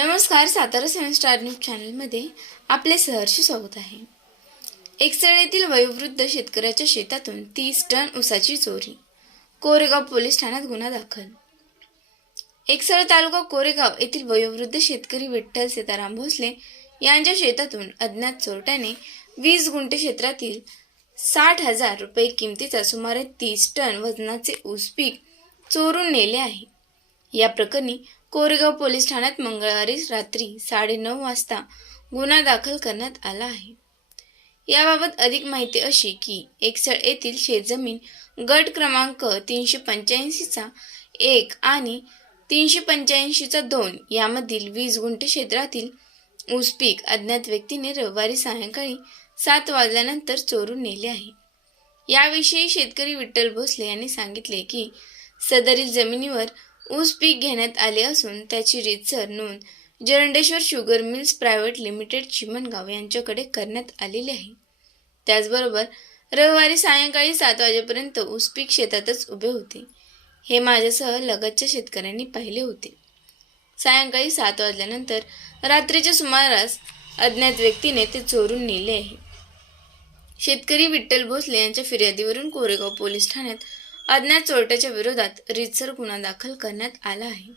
नमस्कार सातारा सेवन star news चॅनलमध्ये आपले सहर्ष स्वागत आहे. एकसळ येथील वयोवृद्ध शेतकऱ्याच्या शेतातून तीस टन ऊसाची चोरी कोरेगाव पोलीस ठाण्यात गुन्हा दाखल. एकसळ तालुका कोरेगाव येथील वयोवृद्ध शेतकरी विठ्ठल सीताराम भोसले यांच्या शेतातून अज्ञात चोरट्याने वीस गुंठे क्षेत्रातील साठ हजार रुपये किमतीचा सुमारे तीस टन वजनाचे ऊस पीक चोरून नेले आहे. या प्रकरणी कोरेगाव पोलीस ठाण्यात मंगळवारी रात्री साडेनऊ वाजता गुन्हा दाखल करण्यात आला आहे. याबाबत अधिक माहिती अशी की एकसळ येथील शेतजमीन गट क्रमांक तीनशे पंच्याऐंशीचा एक आणि तीनशे पंच्याऐंशीचा दोन यामधील वीस गुंठे क्षेत्रातील ऊस पीक अज्ञात व्यक्तीने रविवारी सायंकाळी सात वाजल्यानंतर चोरून नेले आहे. याविषयी शेतकरी विठ्ठल भोसले यांनी सांगितले की सदरील जमिनीवर ऊस पीक घेण्यात आले असून त्याची रीतसर नोंद Jarandeshwar sugar mills private limited Chimangaon यांच्याकडे करण्यात आलेली आहे. त्याचबरोबर रविवारी सायंकाळी सात वाजेपर्यंत ऊस पीक शेतातच उभे होते. हे माझ्यासह लगतच्या शेतकऱ्यांनी पाहिले होते. सायंकाळी सात वाजल्यानंतर रात्रीच्या सुमारास अज्ञात व्यक्तीने ते चोरून नेले आहे. शेतकरी विठ्ठल भोसले यांच्या फिर्यादीवरून कोरेगाव पोलीस ठाण्यात अज्ञात चोरट्याच्या विरोधात रीतसर गुन्हा दाखल करण्यात आला आहे.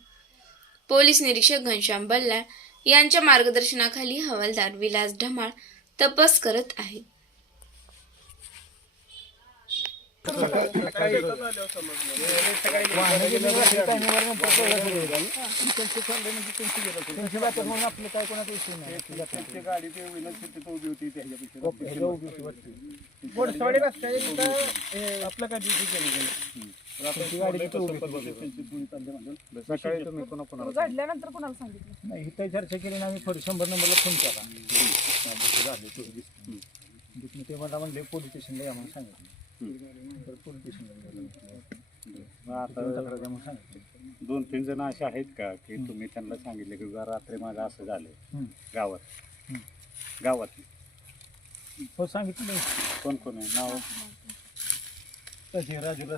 पोलीस निरीक्षक घनश्याम बल्लाळ यांच्या मार्गदर्शनाखाली हवालदार विलास ढमाळ तपास करत आहेत. आपलं काय कोणाचा विषय नाही गाडी ते उभी होती आपलं काय ड्युटी केली गेली त्यांची गाडी तिथं उभी होती. सकाळी तुम्ही कोणा कोणाला घडल्यानंतर कोणाला सांगितलं? नाही इथं चर्चा केली ना आम्ही फर शंभर नंबरला फोन केला. ते मला म्हणले पोलीस स्टेशनला या म्हणून सांगितलं. आता सांगितलं दोन तीन जण असे आहेत का की तुम्ही त्यांना सांगितले की बा रात्री माझं असं झालं. गावात. गावात हो सांगितलं कोण कोण आहे? नाव? तसे राजूला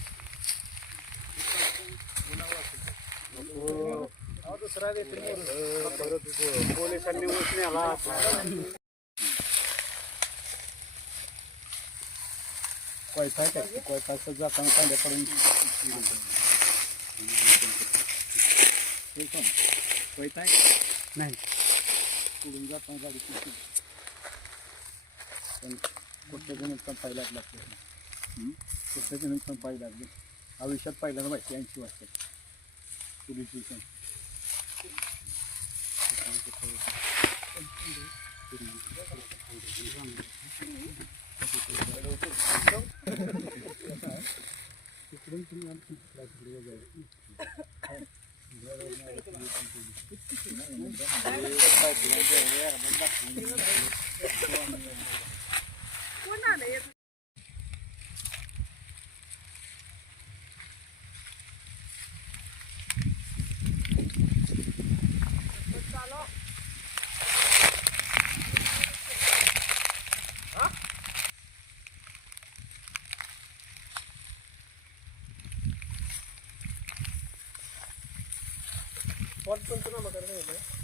दुसरा पोलिसांनी उसने आला कोयता काय कोयताचं जाताना कांद्यापर्यंत कोयता नाही पुढून जाताना गाडी पण कुठल्या जमीन पण पाहिला लागते कुठल्या जमीन पण पाहिजे लागले आयुष्यात पहिल्यांदा माहिती ऐंशी वाजता पोलीस स्टेशन तिकडून तुम्ही तिकडे पंचनामा करायला